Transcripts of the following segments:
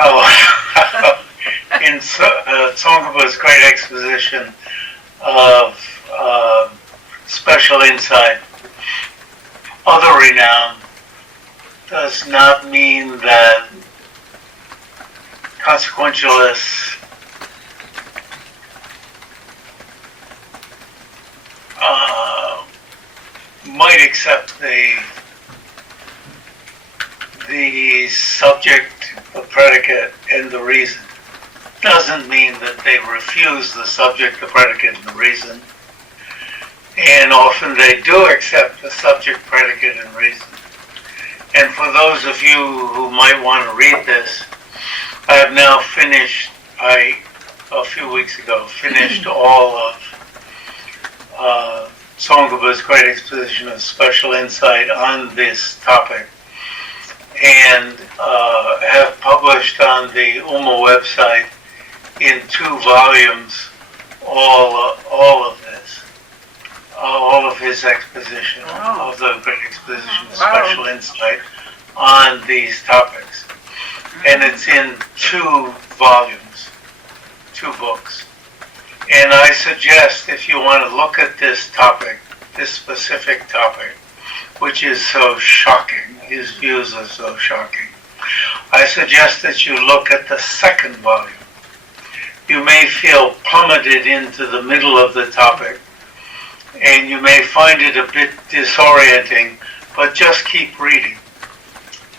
how in Tsong-kha-pa's great exposition of special insight, other renown does not mean that consequentialists might accept the subject, the predicate, and the reason. Doesn't mean that they refuse the subject, the predicate, and the reason. And often they do accept the subject, predicate, and reason. And for those of you who might want to read this, I have now finished, a few weeks ago, finished all of Tsong-kha-pa's great exposition of special insight on this topic, and have published on the UMA website in 2 volumes all of this, all of his exposition of the great exposition of special insight on these topics. And it's in 2 volumes, 2 books. And I suggest, if you want to look at this topic, this specific topic, which is so shocking, his views are so shocking, I suggest that you look at the 2nd volume. You may feel plummeted into the middle of the topic, and you may find it a bit disorienting, but just keep reading.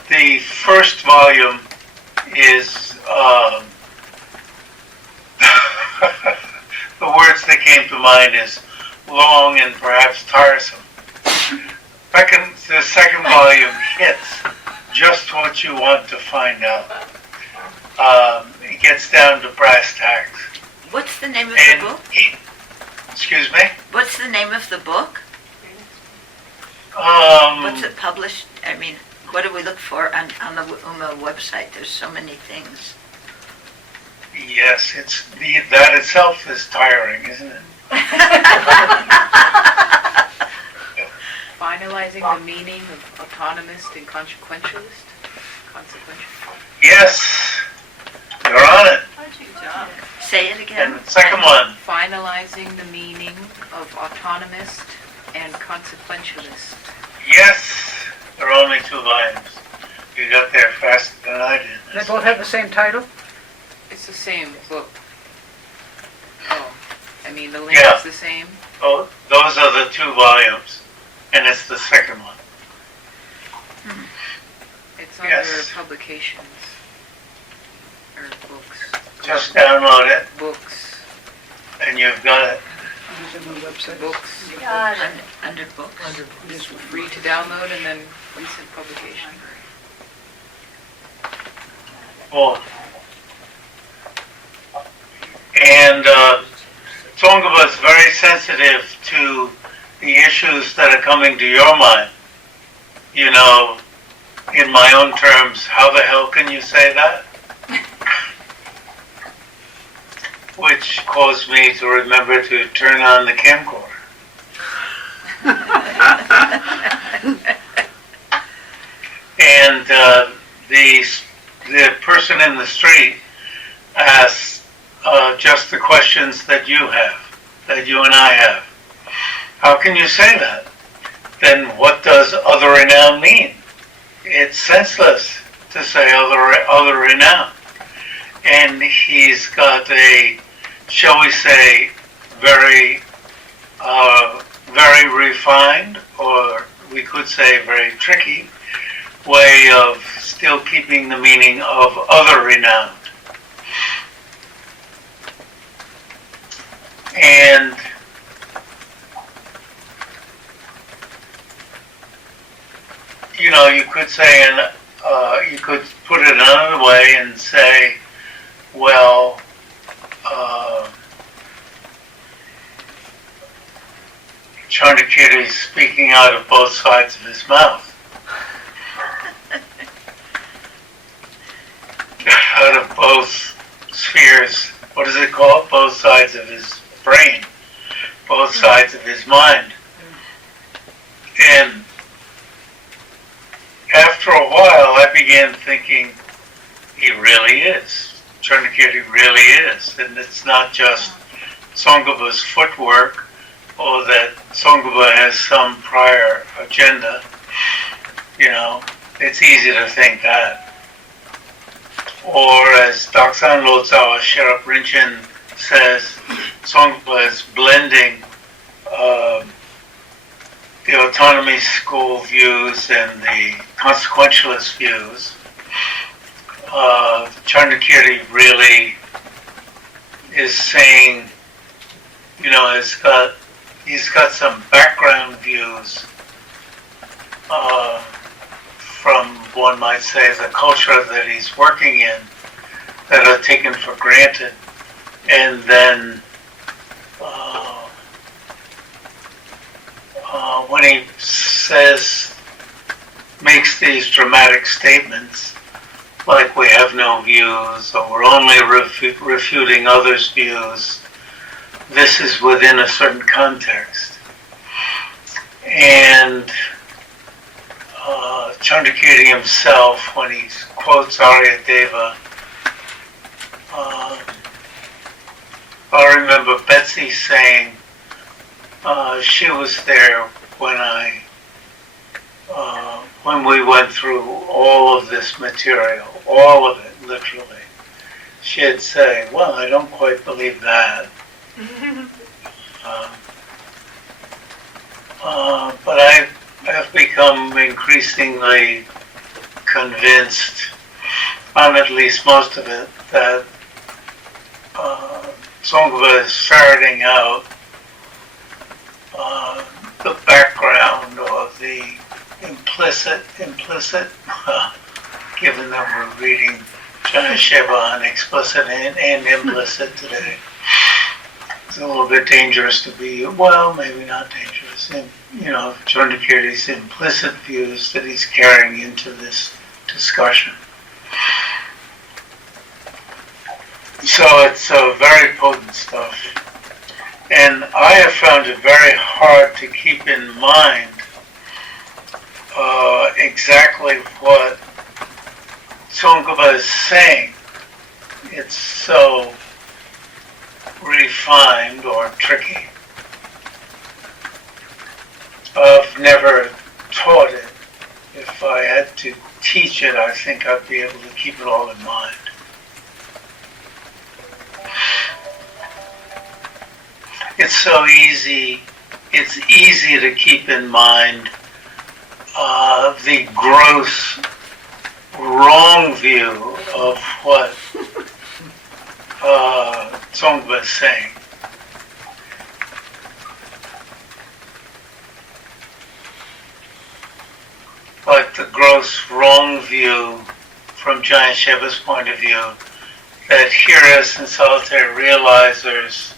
The 1st volume is the words that came to mind is long and perhaps tiresome. The 2nd volume hits just what you want to find out. It gets down to brass tacks. What's the name of the book? Excuse me? What's the name of the book? What's it published? I mean, what do we look for on the UMA website? There's so many things. Yes, that itself is tiring, isn't it? Finalizing the meaning of autonomist and consequentialist? Yes, you're on it. Good job. Say it again. And the 2nd one. Finalizing the meaning of autonomist and consequentialist. Yes, there are only 2 volumes. You got there faster than I did. They both have the same title? It's the same book. Oh, I mean, the link is the same? Oh, those are the 2 volumes, and it's the 2nd one. It's under publications. Or books. Just download it, Books. and you've got it. Use it on the website. Books. Under books. It's free to download and then recent publication. Cool. And Tsong-kha-pa is very sensitive to the issues that are coming to your mind. You know, in my own terms, how the hell can you say that? Which caused me to remember to turn on the camcorder. And the person in the street asks just the questions that you have, that you and I have. How can you say that? Then what does other renown mean? It's senseless to say other renown. And he's got a, shall we say, very refined, or we could say very tricky, way of still keeping the meaning of other renowned. And you know, you could say, and you could put it another way and say, well, Chandrakirti is speaking out of both sides of his mouth. Out of both spheres, what is it called? Both sides of his brain, both sides of his mind. And after a while, I began thinking, he really is. Tsong-kha-pa really is. And it's not just Tsong-kha-pa's footwork or that Tsong-kha-pa has some prior agenda. It's easy to think that. Or as Daksan Lotsawa Sherab Rinchen says, Tsong-kha-pa is blending the autonomy school views and the consequentialist views. Tsong-kha-pa really is saying, he's got some background views from, one might say, the culture that he's working in that are taken for granted. And then when he makes these dramatic statements, like we have no views, or we're only refuting others' views, this is within a certain context. And Tsong-kha-pa himself, when he quotes Aryadeva, I remember Betsy saying she was there when we went through all of this material, all of it, literally. She'd say, well, I don't quite believe that. But I have become increasingly convinced, on at least most of it, that Tsong-kha-pa is ferreting out the background or the implicit, given that we're reading Gyal-tshab on explicit and implicit today. It's a little bit dangerous to be, well, maybe not dangerous, Tsong-kha-pa's implicit views that he's carrying into this discussion. So it's very potent stuff. And I have found it very hard to keep in mind exactly what Tsong-kha-pa is saying. It's so refined or tricky. I've never taught it. If I had to teach it, I think I'd be able to keep it all in mind. It's so easy. It's easy to keep in mind the gross wrong view of what Tsong-kha-pa is saying. Like the gross wrong view from Gyal-tshab's point of view that hearers and solitary realizers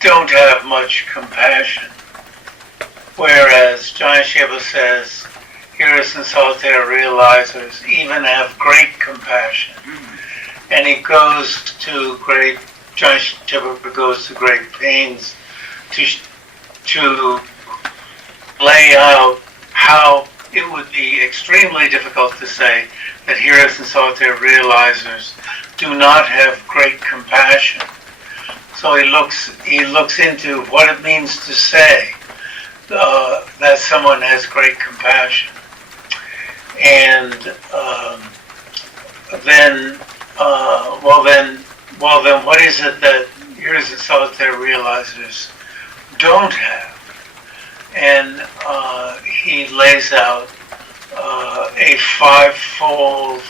don't have much compassion. Whereas Gyal-tshab says hearers and solitary realizers even have great compassion. And he goes to great pains to lay out how it would be extremely difficult to say that hearers and solitary realizers do not have great compassion. So he looks into what it means to say that someone has great compassion, and then what is it that hearers and solitary realizers don't have? And he lays out a fivefold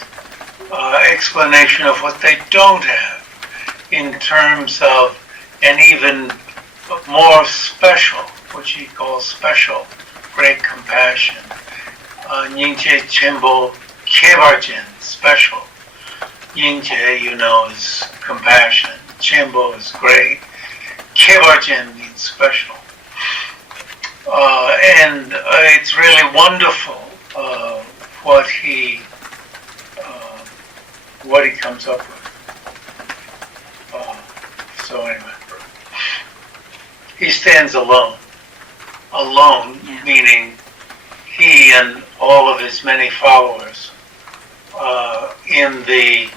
explanation of what they don't have in terms of an even more special, which he calls special, great compassion. Nyingche Chimbo Kevarjin, special. Nyingche, is compassion. Chimbo is great. Kevarjin means special. And it's really wonderful what he comes up with. So anyway, he stands alone. Alone, meaning he and all of his many followers in the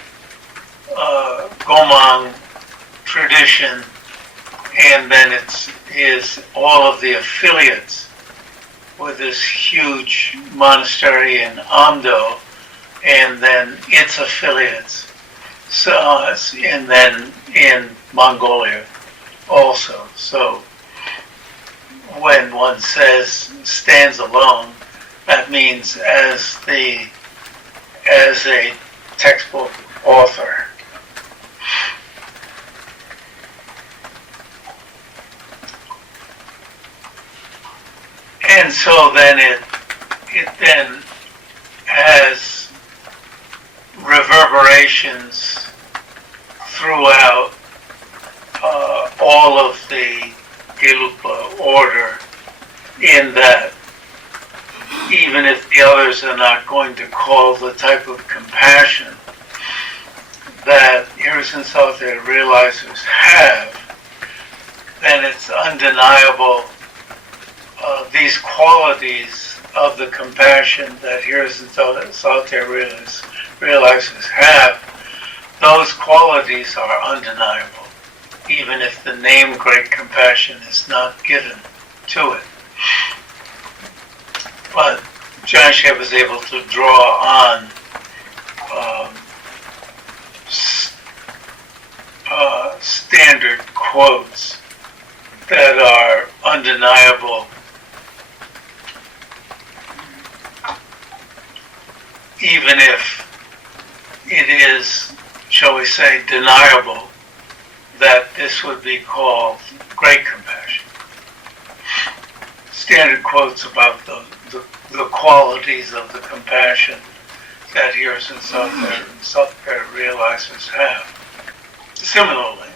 Gomang tradition, and then it's all of the affiliates with this huge monastery in Amdo, and then its affiliates. So, and then in Mongolia also. So when one says stands alone, that means as a textbook author. And so then it then has reverberations throughout all of the Gelugpa order, in that even if the others are not going to call the type of compassion that Hirisen Saltire realizers have, then it's undeniable these qualities of the compassion that Hirisen Saltire realizers have. Those qualities are undeniable, even if the name Great Compassion is not given to it. But Gyal-tshab was able to draw on standard quotes that are undeniable, even if it is, shall we say, deniable that this would be called great compassion. Standard quotes about the qualities of the compassion that Hirisen Saltire realizers have. Similarly,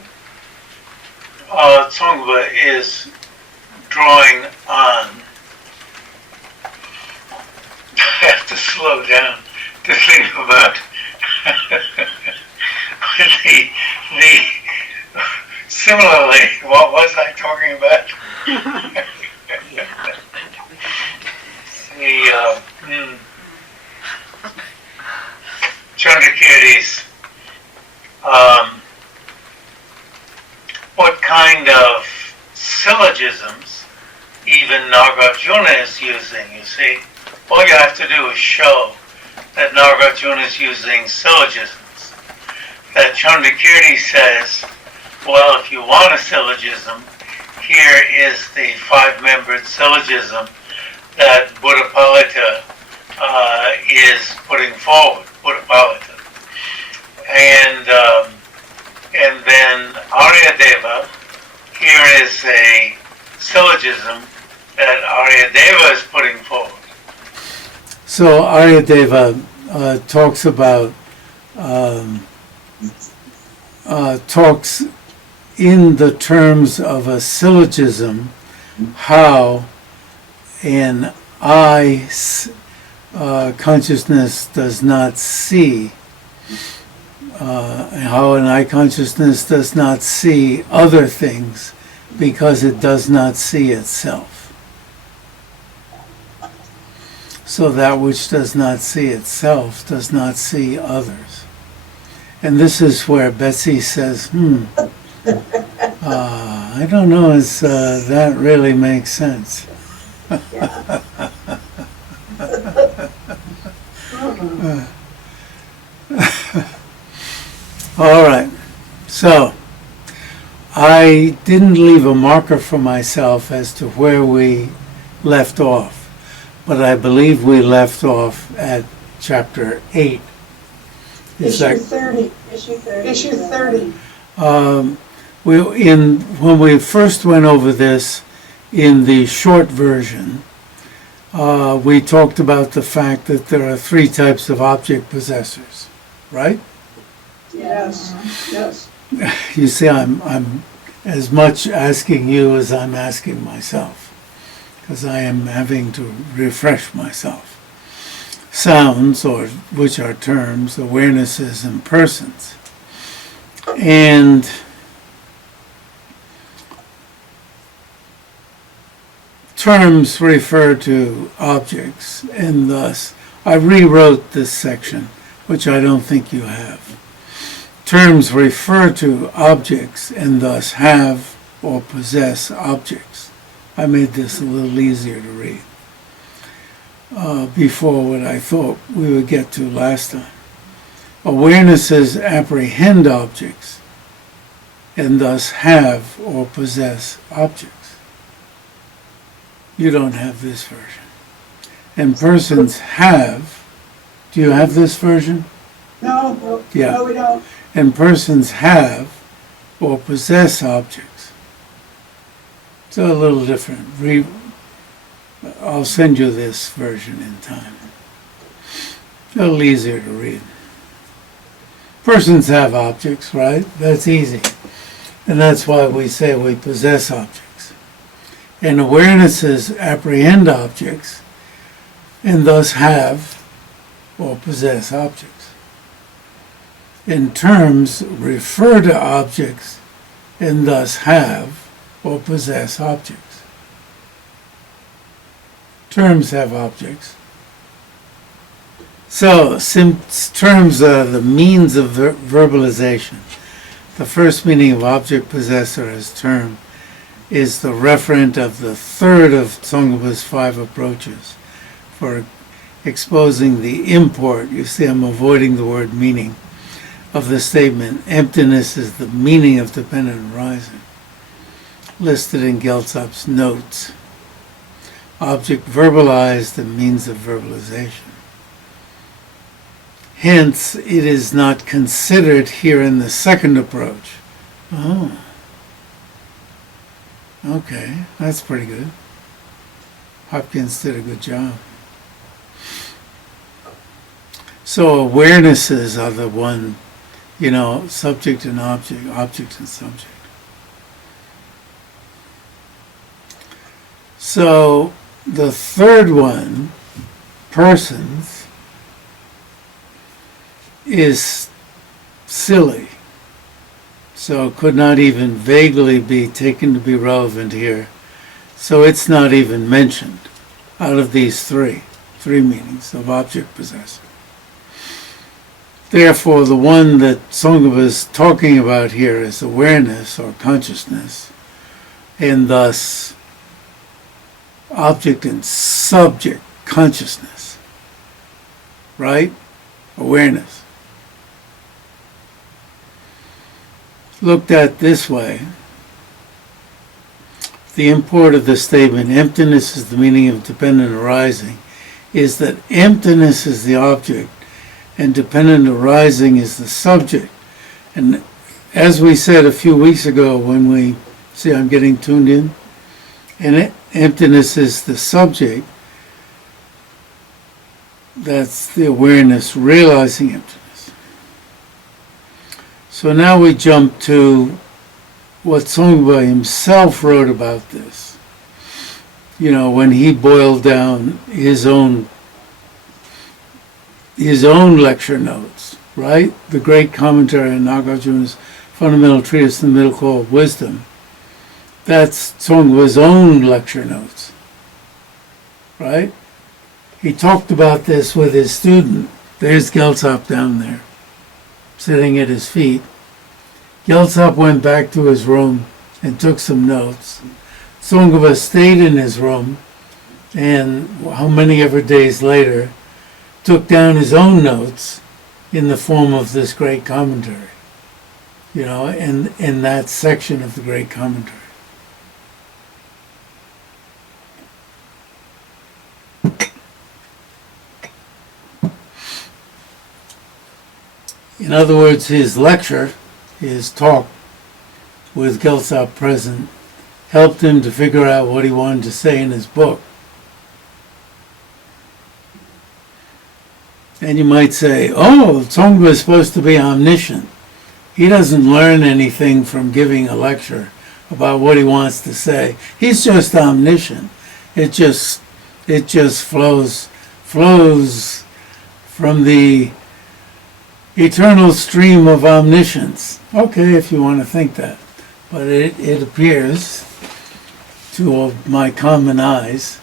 Tsong-kha-pa is drawing on, I have to slow down to think about similarly, what was I talking about? Chandrakirti's, what kind of syllogisms even Nagarjuna is using, you see. All you have to do is show that Nagarjuna is using syllogisms. That Chandrakirti says, well, if you want a syllogism, here is the 5-membered syllogism that Buddhapalita is putting forward, Buddhapalita. And then Aryadeva, here is a syllogism that Aryadeva is putting forward. So Aryadeva talks about, talks in the terms of a syllogism, how an I consciousness does not see, how an I consciousness does not see other things because it does not see itself. So that which does not see itself does not see others. And this is where Betsy says, I don't know if that really makes sense. All right, so I didn't leave a marker for myself as to where we left off, but I believe we left off at chapter 8. Issue 30. Issue 30. When we first went over this in the short version, we talked about the fact that there are 3 types of object possessors, right? Yes. Yes. You see, I'm as much asking you as I'm asking myself, because I am having to refresh myself. Sounds, or which are terms, awarenesses, and persons. And terms refer to objects, and thus I rewrote this section which I don't think you have. Terms refer to objects and thus have or possess objects. I made this a little easier to read before what I thought we would get to last time. Awarenesses apprehend objects and thus have or possess objects. You don't have this version. And persons have, do you have this version? No, Yeah. no, we don't. And persons have or possess objects. It's a little different. I'll send you this version in time. A little easier to read. Persons have objects, right? That's easy. And that's why we say we possess objects. And awarenesses apprehend objects and thus have or possess objects. And terms refer to objects and thus have or possess objects. Terms have objects. So, terms are the means of verbalization. The first meaning of object possessor as term is the referent of the third of Tsong-kha-pa's 5 approaches for exposing the import. You see, I'm avoiding the word meaning of the statement. Emptiness is the meaning of dependent arising, listed in Gyal-tshab's notes. Object verbalized and means of verbalization. Hence, it is not considered here in the second approach. Oh. Okay, that's pretty good. Hopkins did a good job. So awarenesses are the one, subject and object, object and subject. So the third one, persons, is silly. So it could not even vaguely be taken to be relevant here. So it's not even mentioned out of these three meanings of object possessor. Therefore, the one that Tsong-kha-pa is talking about here is awareness or consciousness, and thus object and subject consciousness. Right? Awareness. Looked at this way, the import of the statement, emptiness is the meaning of dependent arising, is that emptiness is the object and dependent arising is the subject. And as we said a few weeks ago when we, see I'm getting tuned in, and emptiness is the subject, that's the awareness realizing emptiness. So now we jump to what Tsong-kha-pa himself wrote about this. When he boiled down his own lecture notes, right? The great commentary on Nagarjuna's fundamental treatise in the middle called Wisdom. That's Tsong-kha-pa's own lecture notes, right? He talked about this with his student. There's Gyal-tshab down there, sitting at his feet. Gyal-tshab went back to his room and took some notes. Tsong-kha-pa stayed in his room, and how many ever days later, took down his own notes in the form of this great commentary, in that section of the great commentary. In other words, his lecture, his talk with Gyal-tshab present, helped him to figure out what he wanted to say in his book. And you might say, Tsong-kha is supposed to be omniscient. He doesn't learn anything from giving a lecture about what he wants to say. He's just omniscient. It just flows from the eternal stream of omniscience. Okay, if you want to think that. But it appears to my common eyes,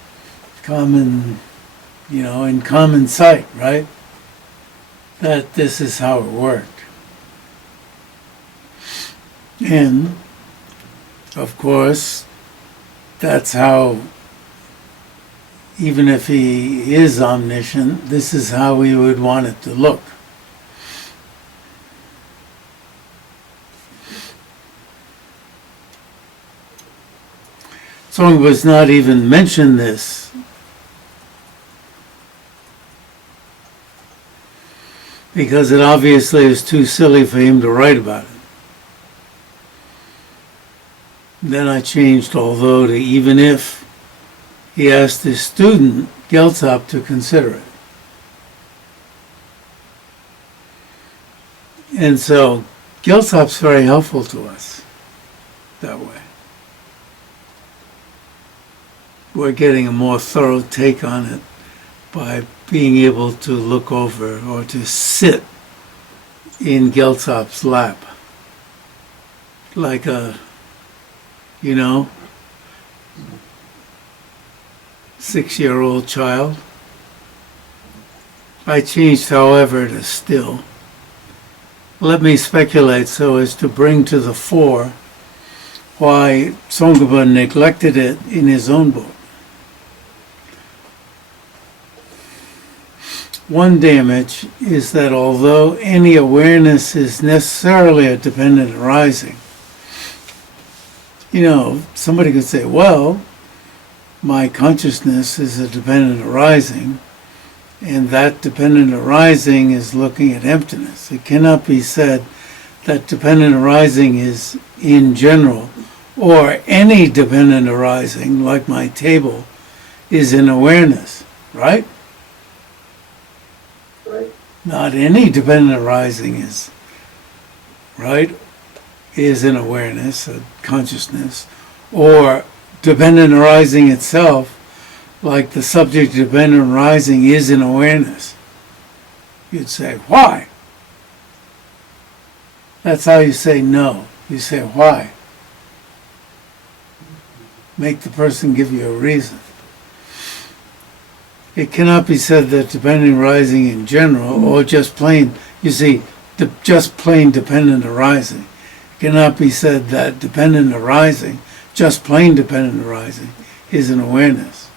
in common sight, right? that this is how it worked. And, of course, that's how, even if he is omniscient, this is how we would want it to look. Tsong was not even mentioned this. Because it obviously is too silly for him to write about it. Then I changed although to even if he asked his student, Gyal-tshab, to consider it. And so Gyal-tshab's very helpful to us that way. We're getting a more thorough take on it by being able to look over or to sit in Gyal-tshab's lap. Like a, 6-year-old child. I changed, however, to still. Let me speculate so as to bring to the fore why Tsong-kha-pa neglected it in his own book. One damage is that although any awareness is necessarily a dependent arising, somebody could say, well, my consciousness is a dependent arising, and that dependent arising is looking at emptiness. It cannot be said that dependent arising is in general, or any dependent arising, like my table, is in awareness, right? Right. Not any dependent arising is, right, is in awareness, a consciousness, or dependent arising itself, like the subject dependent arising is in awareness. You'd say, why? That's how you say no. You say, why? Make the person give you a reason. It cannot be said that dependent arising in general, or just plain, just plain dependent arising. It cannot be said that dependent arising, just plain dependent arising, is an awareness.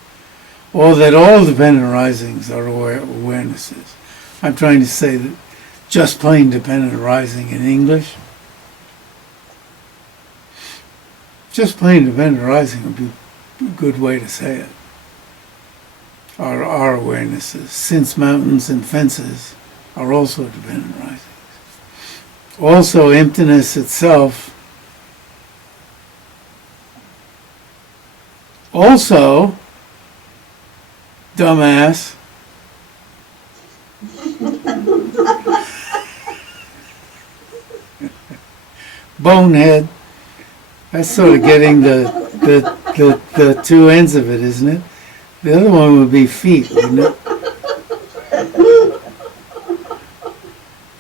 Or that all dependent arisings are awarenesses. I'm trying to say that just plain dependent arising in English, just plain dependent arising would be a good way to say it. Are awarenesses, since mountains and fences are also dependent arisings. Also, emptiness itself also, dumbass, bonehead. That's sort of getting the two ends of it, isn't it? The other one would be feet, wouldn't it?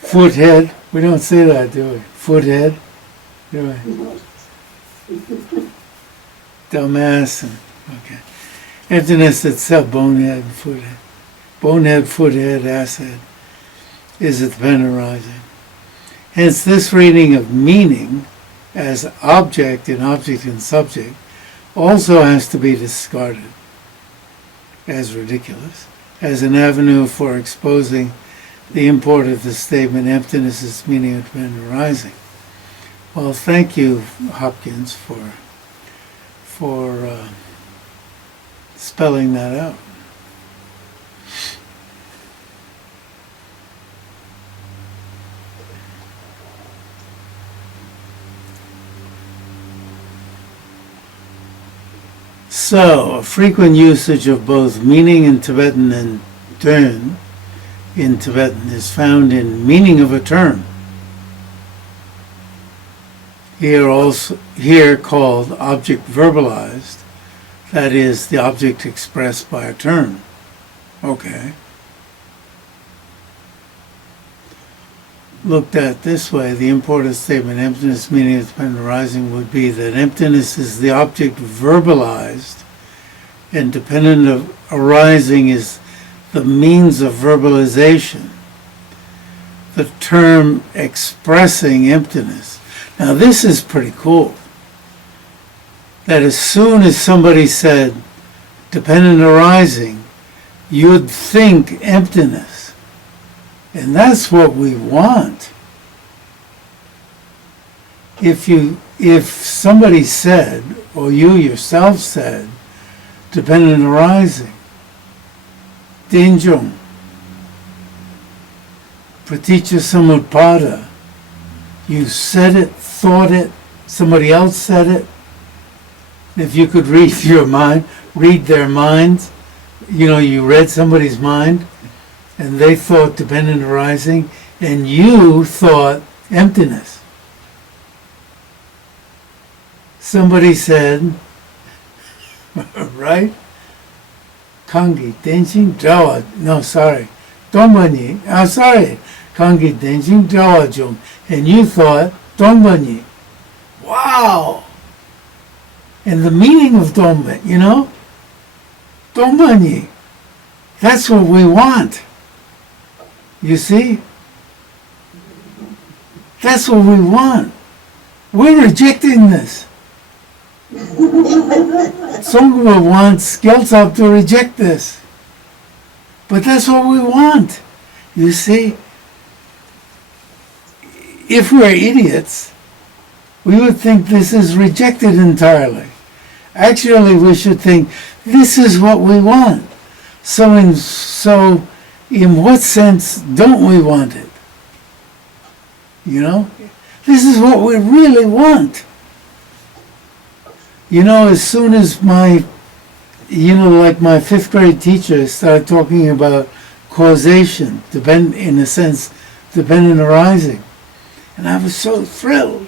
Foothead. We don't say that, do we? Foothead. Do we? Dumbass. Okay. Emptiness itself, bonehead, foothead. Bonehead, foothead, asshead is a dependent arising. Hence, this reading of meaning as object and subject also has to be discarded as ridiculous, as an avenue for exposing the import of the statement, emptiness is meaning of dependent arising. Well, thank you, Hopkins, for spelling that out. So, a frequent usage of both meaning in Tibetan and turn in Tibetan is found in meaning of a term. Here called object verbalized, that is, the object expressed by a term. Okay. Looked at this way, the imported statement, emptiness meaning of dependent arising, would be that emptiness is the object verbalized, and dependent of arising is the means of verbalization. the term expressing emptiness. Now this is pretty cool. That as soon as somebody said dependent arising, you'd think emptiness. And that's what we want. If somebody said, or you yourself said, dependent arising, Denjong, Praticca Samutpada, you said it, thought it, somebody else said it. If you could read read their minds, you read somebody's mind, and they thought dependent arising, and you thought emptiness. Somebody said, right? Kangi Denjing Jawa, no, sorry. Dongbanyi, sorry. Kangi Denjing Jawa Jung. And you thought Dongbanyi. Wow! And the meaning of Dongban, Dongbanyi. That's what we want. You see? That's what we want. We're rejecting this. Tsong-kha-pa wants Gyal-tshab to reject this. But that's what we want. You see? If we're idiots, we would think this is rejected entirely. Actually, we should think this is what we want. So in what sense don't we want it? This is what we really want. As soon as my 5th grade teacher started talking about causation, in a sense, dependent arising, and I was so thrilled.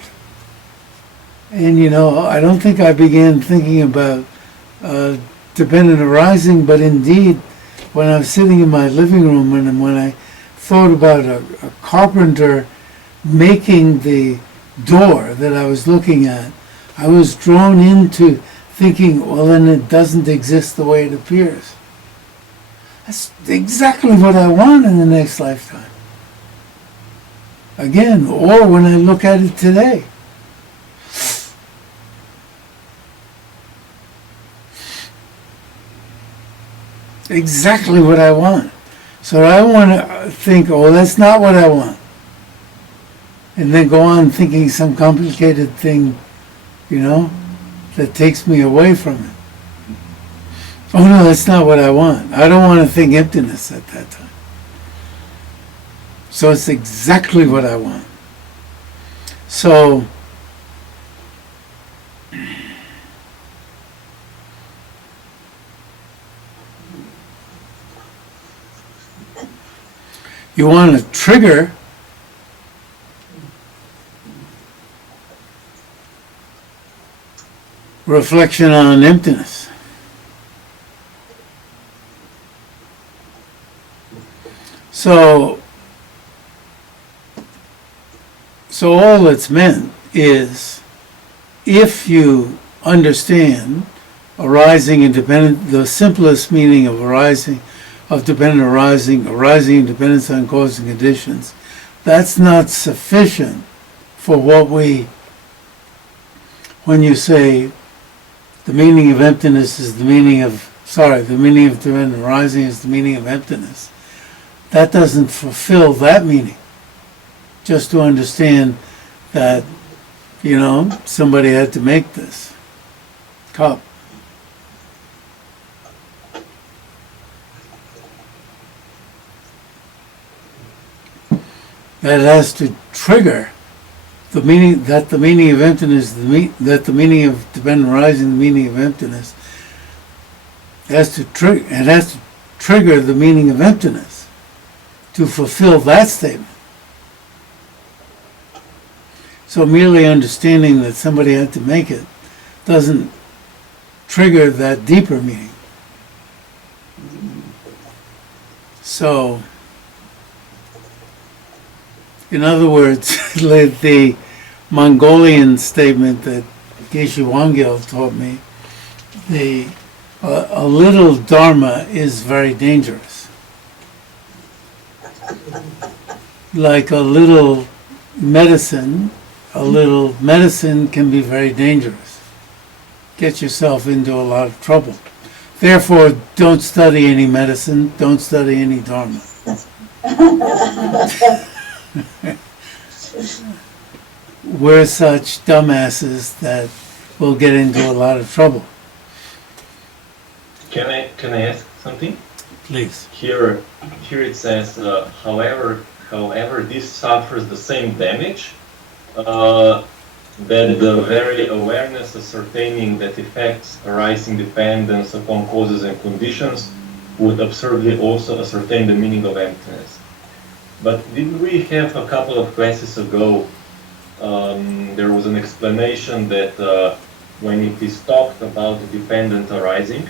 And I don't think I began thinking about dependent arising, but indeed, when I was sitting in my living room and when I thought about a carpenter making the door that I was looking at, I was drawn into thinking, well, then it doesn't exist the way it appears. That's exactly what I want in the next lifetime. Again, or when I look at it today. Exactly what I want. So I want to think, oh, that's not what I want. And then go on thinking some complicated thing, that takes me away from it. Oh no, that's not what I want. I don't want to think emptiness at that time. So it's exactly what I want. So you want to trigger reflection on emptiness. So all that's meant is, if you understand arising and dependent, the simplest meaning of arising, of dependent arising and dependence on cause and conditions, that's not sufficient for when you say the meaning of emptiness is the meaning of dependent arising is the meaning of emptiness. That doesn't fulfill that meaning. Just to understand that, somebody had to make this cup. That has to trigger the meaning, that the meaning of emptiness, that the meaning of dependent arising, the meaning of emptiness, it has to trigger the meaning of emptiness to fulfill that statement. So merely understanding that somebody had to make it doesn't trigger that deeper meaning. So, in other words, like the Mongolian statement that Geshe Wangyal taught me, a little dharma is very dangerous. like a little medicine can be very dangerous. Get yourself into a lot of trouble. Therefore, don't study any medicine, don't study any dharma. We're such dumbasses that we'll get into a lot of trouble. Can I ask something? Please. Here it says, however, this suffers the same damage, that the very awareness ascertaining that effects arise in dependence upon causes and conditions would absurdly also ascertain the meaning of emptiness. But didn't we have a couple of classes ago, there was an explanation that when it is talked about dependent arising,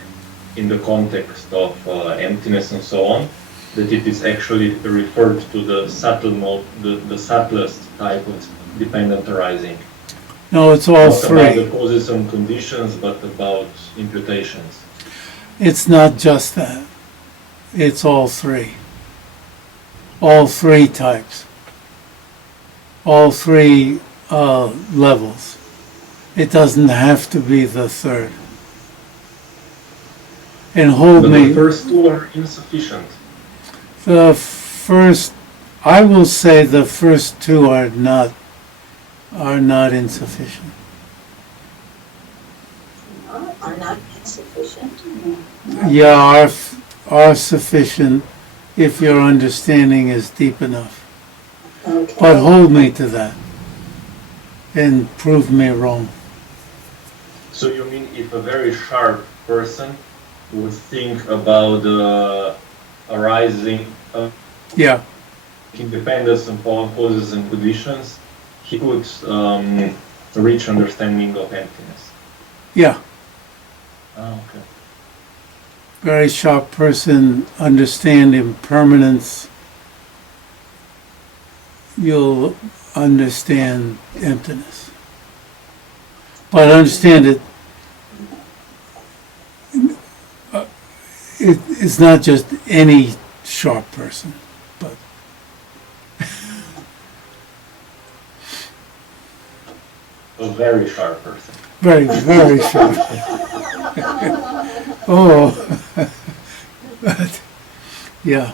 in the context of emptiness and so on, that it is actually referred to the subtle mode, the subtlest type of dependent arising. No, it's all Not about the three. causes and conditions, but about imputations. It's not just that. It's all three. All three types. All three levels. It doesn't have to be the third. And hold But me. the first two are insufficient. The first, I will say the first two are not insufficient. Are not insufficient. Yeah, are sufficient if your understanding is deep enough. Okay. But hold me to that and prove me wrong. So you mean if a very sharp person would think about arising Yeah, independence upon causes and conditions, he could reach understanding of emptiness. yeah. Okay. Very sharp person, understand impermanence. You'll understand emptiness. But understand it. It's not just any sharp person, but A very sharp person. very, very sharp. Oh, but, yeah.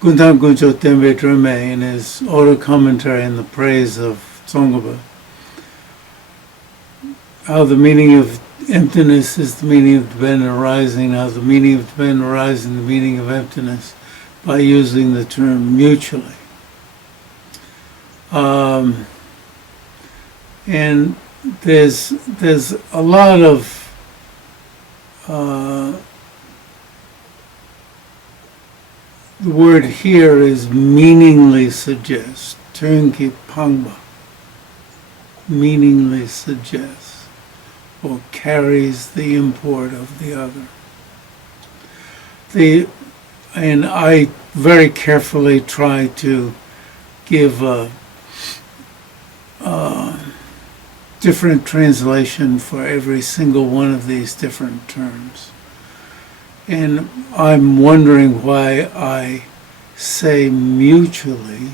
Guntam Guncho Tembe Drame, in his auto commentary in the praise of Tsong-kha-pa, how the meaning of emptiness is the meaning of dependent arising, how the meaning of dependent arising, the meaning of emptiness, by using the term mutually. And there's a lot of the word here is meaningly suggest, Tsong-kha-pa, meaningly suggests, or carries the import of the other. And I very carefully try to give a different translation for every single one of these different terms. And I'm wondering why I say mutually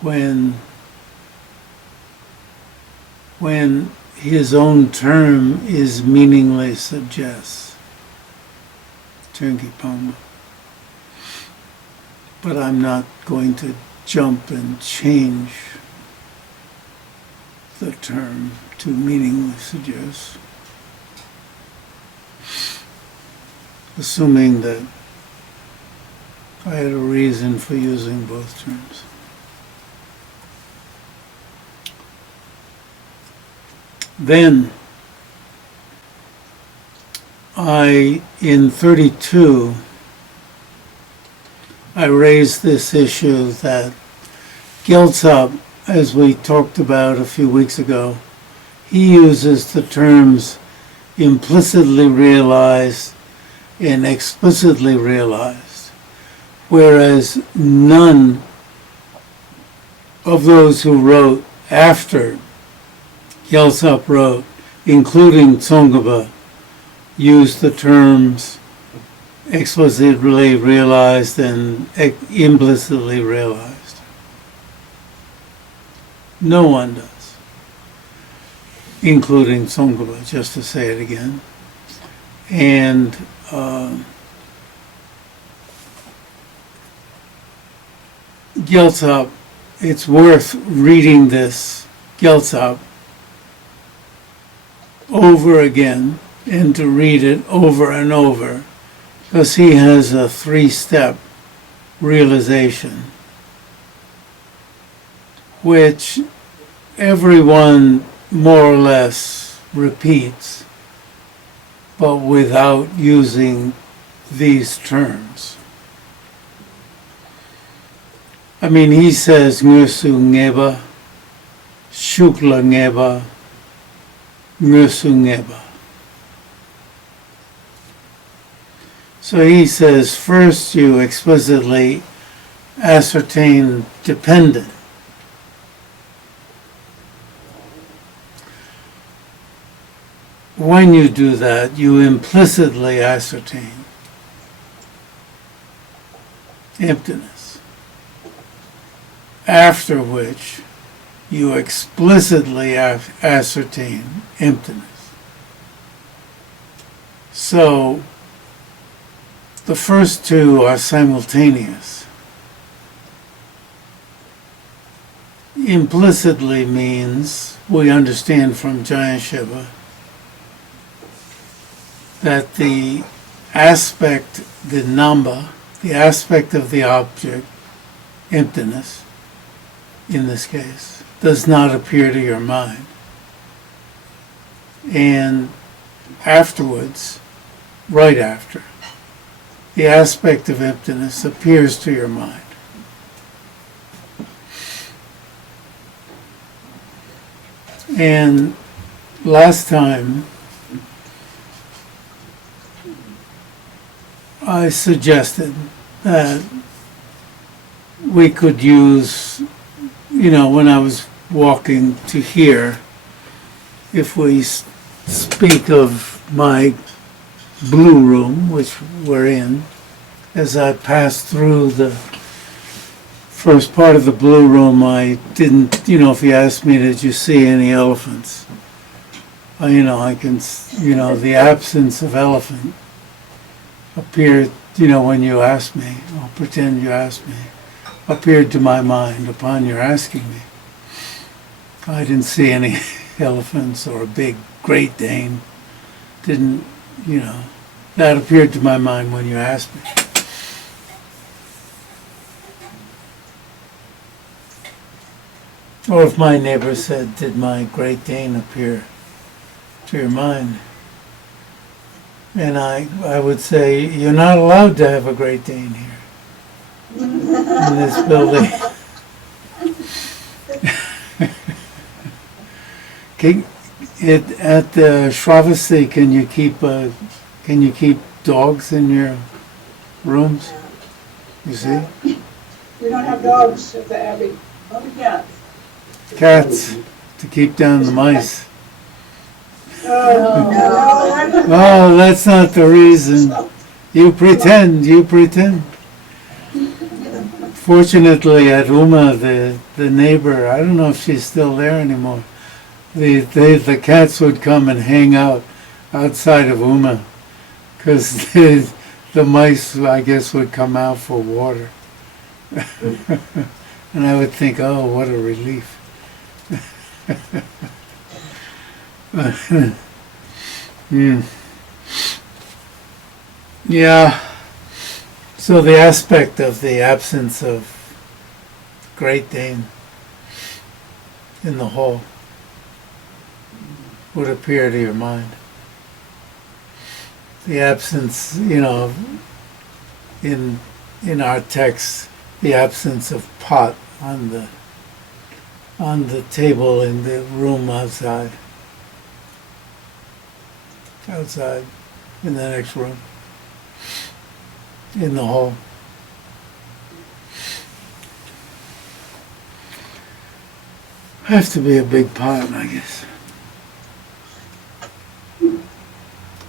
when his own term is meaningly suggests, Tsong-kha-pa. But I'm not going to jump and change the term to meaningly suggest, assuming that I had a reason for using both terms. Then in 32, I raised this issue that Gyal-tshab, as we talked about a few weeks ago, he uses the terms implicitly realized and explicitly realized, whereas none of those who wrote after Gyal-tshab wrote, including Tsong-kha-pa, used the terms explicitly realized and implicitly realized. No one does, including Tsong-kha-pa, just to say it again. And Gyal-tshab, it's worth reading this Gyal-tshab over again and to read it over and over, because he has a 3-step realization which everyone more or less repeats, but without using these terms. I mean, he says Ngursu Ngeba, Shukla Ngeba, Ngursu Ngeba. So he says first you explicitly ascertain dependent. When you do that, you implicitly ascertain emptiness, after which you explicitly ascertain emptiness. So the first two are simultaneous. Implicitly means, we understand from Gyal-tshab, that the aspect, the namba, the aspect of the object, emptiness, in this case, does not appear to your mind. And afterwards, right after, the aspect of emptiness appears to your mind. And last time, I suggested that we could use, when I was walking to here, if we speak of my blue room, which we're in, as I passed through the first part of the blue room, I didn't, if you asked me, did you see any elephants? I can, the absence of elephant appeared, when you asked me, I'll pretend you asked me, appeared to my mind upon your asking me. I didn't see any elephants or a big Great Dane. Didn't, that appeared to my mind when you asked me. Or if my neighbor said, did my Great Dane appear to your mind? And I would say, you're not allowed to have a Great Dane here, in this building. At the Shravasti, can you keep dogs in your rooms? You see? We don't have dogs at the Abbey. Oh, yeah. Cats, to keep down the mice. No. Oh, that's not the reason. You pretend. Fortunately, at Uma, the neighbor, I don't know if she's still there anymore, the cats would come and hang out outside of Uma, because the mice, I guess, would come out for water. And I would think, oh, what a relief. Yeah. So the aspect of the absence of Great Dane in the hall would appear to your mind. The absence, in our text, the absence of pot on the table in the room outside, in the next room, in the hall. Have to be a big pot, I guess.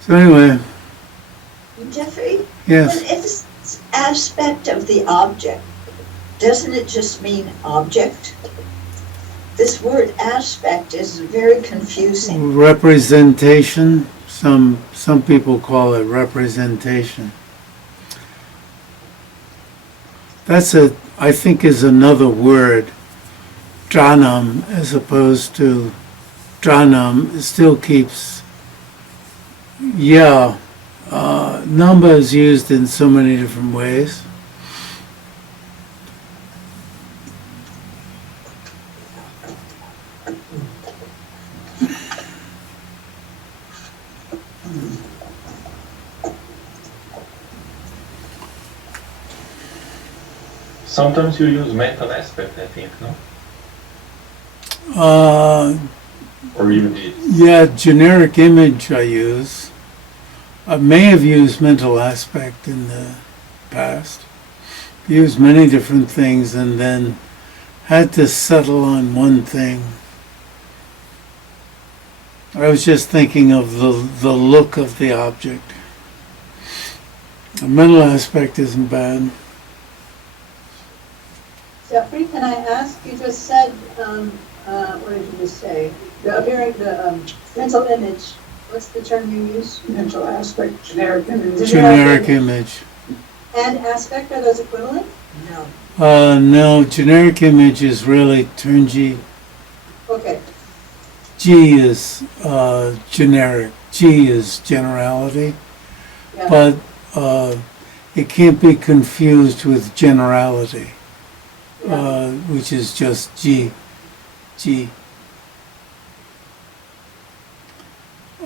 So anyway, Jeffrey, Yes. if it's aspect of the object, doesn't it just mean object? This word aspect is very confusing. Representation. Some people call it representation. I think is another word, dranam, as opposed to dranam. It still keeps, number is used in so many different ways. Sometimes you use mental aspect, I think, no? Or you did. Yeah, generic image I use. I may have used mental aspect in the past. Used many different things and then had to settle on one thing. I was just thinking of the look of the object. The mental aspect isn't bad. Jeffrey, can I ask, you just said, what did you just say? The mental image, what's the term you use? Mental aspect, generic image. Generic image. And aspect, are those equivalent? No. No, generic image is really Turnji. Okay, G is generic. G is generality. yeah. But it can't be confused with generality, which is just G.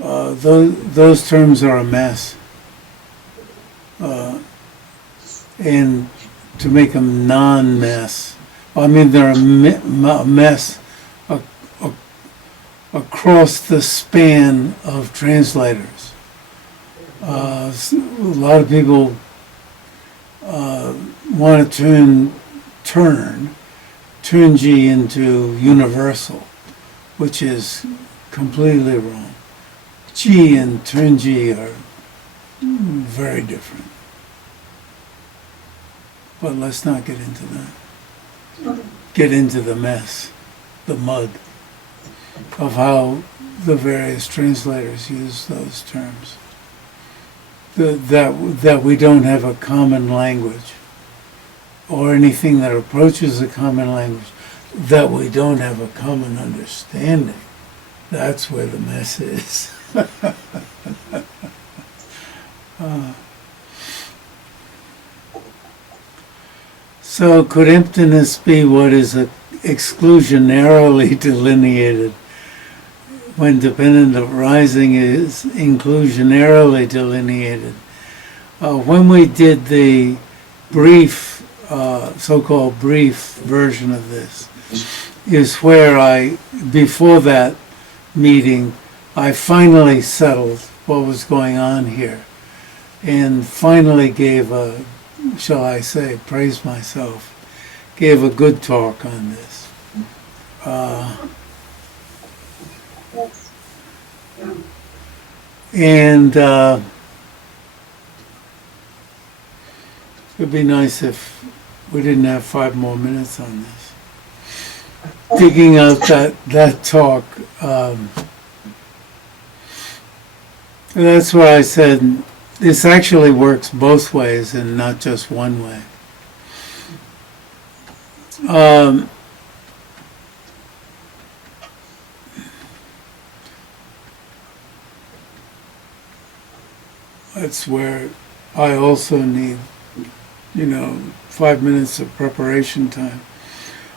Those terms are a mess. And to make them non-mess, I mean they're a mess across the span of translators. A lot of people want to turn Turnji into universal, which is completely wrong. Ji and Turnji are very different. But let's not get into that. Get into the mess, the mud, of how the various translators use those terms. That we don't have a common language, or anything that approaches a common language, that we don't have a common understanding. That's where the mess is. So could emptiness be what is exclusionarily delineated when dependent arising is inclusionarily delineated? When we did the brief, so-called brief version of this, is where before that meeting, I finally settled what was going on here and finally gave shall I say, praise myself, gave a good talk on this. Yes. And it'd be nice if we didn't have 5 more minutes on this. Digging out that talk, that's why I said this actually works both ways and not just one way. That's where I also need, 5 minutes of preparation time.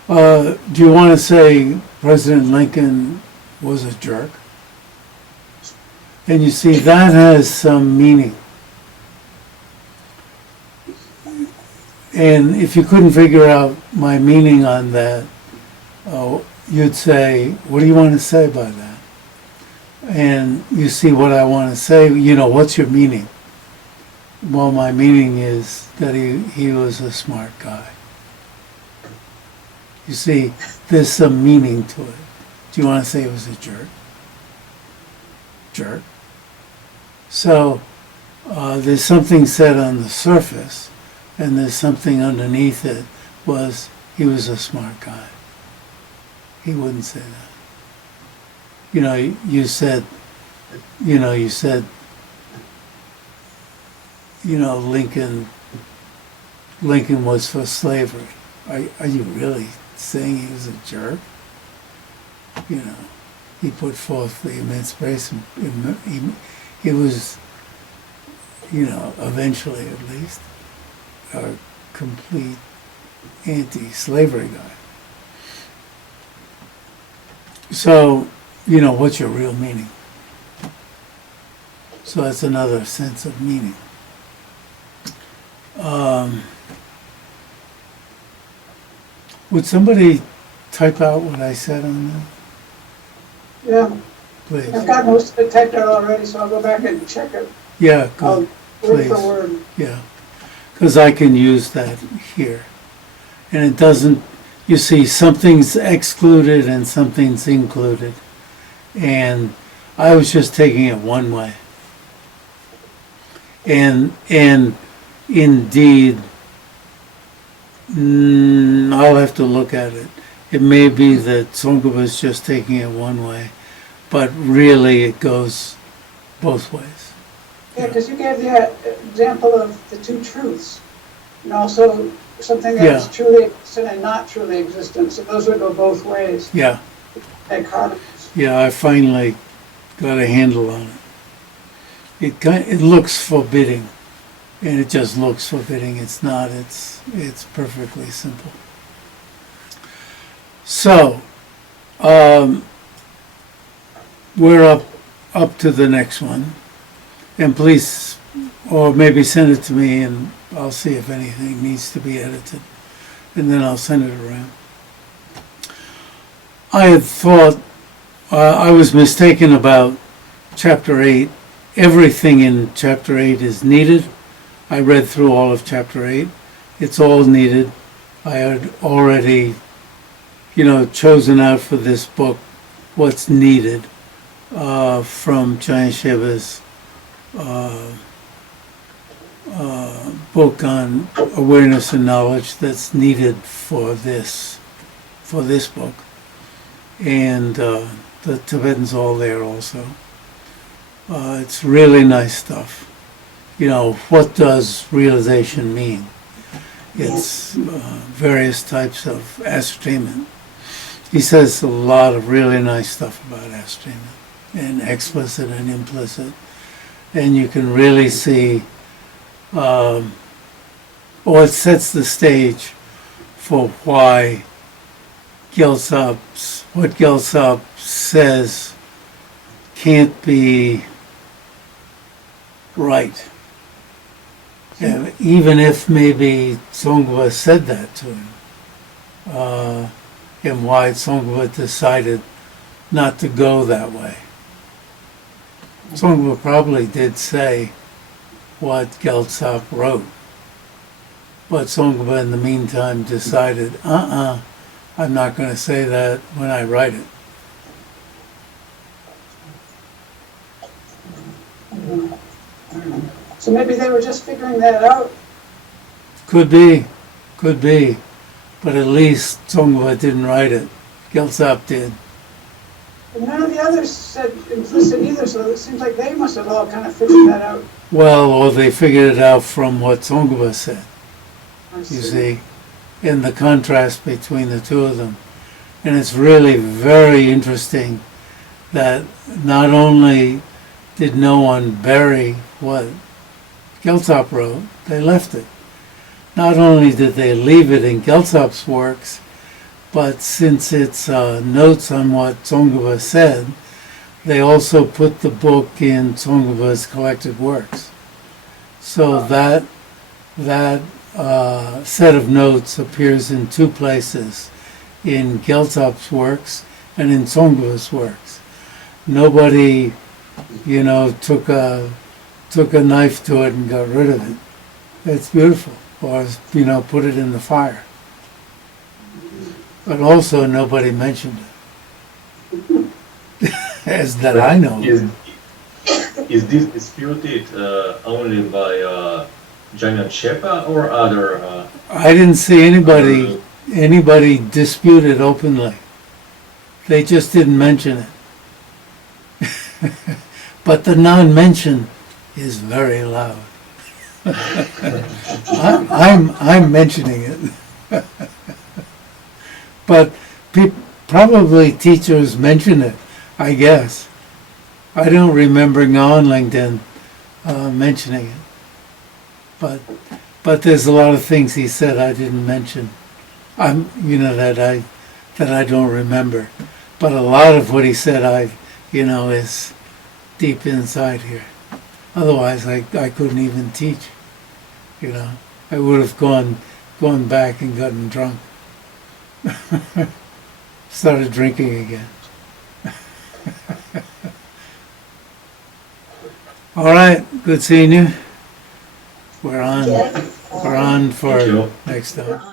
Do you want to say President Lincoln was a jerk? And you see, that has some meaning. And if you couldn't figure out my meaning on that, you'd say, what do you want to say by that? And you see what I want to say, what's your meaning? Well, my meaning is that he was a smart guy. You see, there's some meaning to it. Do you want to say he was a jerk? Jerk. So, there's something said on the surface, and there's something underneath it. Was he was a smart guy. He wouldn't say that. You know, you said, Lincoln was for slavery. Are you really saying he was a jerk? You know, he put forth the emancipation. He was, eventually at least, a complete anti-slavery guy. So, what's your real meaning? So that's another sense of meaning. Would somebody type out what I said on that, Yeah, please? I've got most of it typed out already, so I'll go back and check it. Yeah, I'll good. word for Please. word. Yeah, because I can use that here. And it doesn't, you see, something's excluded and something's included. And I was just taking it one way. And indeed, I'll have to look at it. It may be that Tsong-kha-pa was just taking it one way, but really it goes both ways. Yeah, because you gave the example of the two truths, and also something that's Yeah. truly existent and not truly existent, so those would go both ways. Yeah, Dichotomies. yeah, I finally got a handle on it. It looks forbidding, and it just looks forbidding. It's not. It's perfectly simple. So, we're up to the next one, and please, or maybe send it to me, and I'll see if anything needs to be edited, and then I'll send it around. I had thought I was mistaken about Chapter 8. Everything in Chapter 8 is needed. I read through all of Chapter 8. It's all needed. I had already, chosen out for this book what's needed from Gyal-tshab's book on awareness and knowledge that's needed for this book. And the Tibetan's all there also. It's really nice stuff. What does realization mean? It's various types of ascertainment. He says a lot of really nice stuff about ascertainment, and explicit and implicit. And you can really see, or it sets the stage for why what Gyal-tshab says can't be right. Even if maybe Tsong-kha-pa said that to him, and why Tsong-kha-pa decided not to go that way. Tsong-kha-pa probably did say what Gyal-tshab wrote, but Tsong-kha-pa in the meantime decided, I'm not going to say that when I write it. So maybe they were just figuring that out. Could be, but at least Tsong-kha-pa didn't write it. Gyal-tshab did. But none of the others said implicit either, so it seems like they must have all kind of figured that out. Well, or they figured it out from what Tsong-kha-pa said, I you see, in the contrast between the two of them. And it's really very interesting that not only did no one bury what Gyal-tshab wrote, they left it. Not only did they leave it in Gyal-tshab's works, but since it's notes on what Tsong-kha-pa said, they also put the book in Tsong-kha-pa's collected works. So that set of notes appears in two places, in Gyal-tshab's works and in Tsong-kha-pa's works. Nobody, took a knife to it and got rid of it. It's beautiful. Or, put it in the fire. But also nobody mentioned it. As that I know. Is is this disputed only by Gyal-tshab or other? I didn't see anybody dispute it openly. They just didn't mention it. But the non-mention is very loud. I'm mentioning it. But probably teachers mention it, I guess. I don't remember on LinkedIn mentioning it. But there's a lot of things he said I didn't mention. That I don't remember. But a lot of what he said is deep inside here. Otherwise I couldn't even teach. I would have gone back and gotten drunk. Started drinking again. All right, good seeing you. We're on Yes. for Thank you. next time.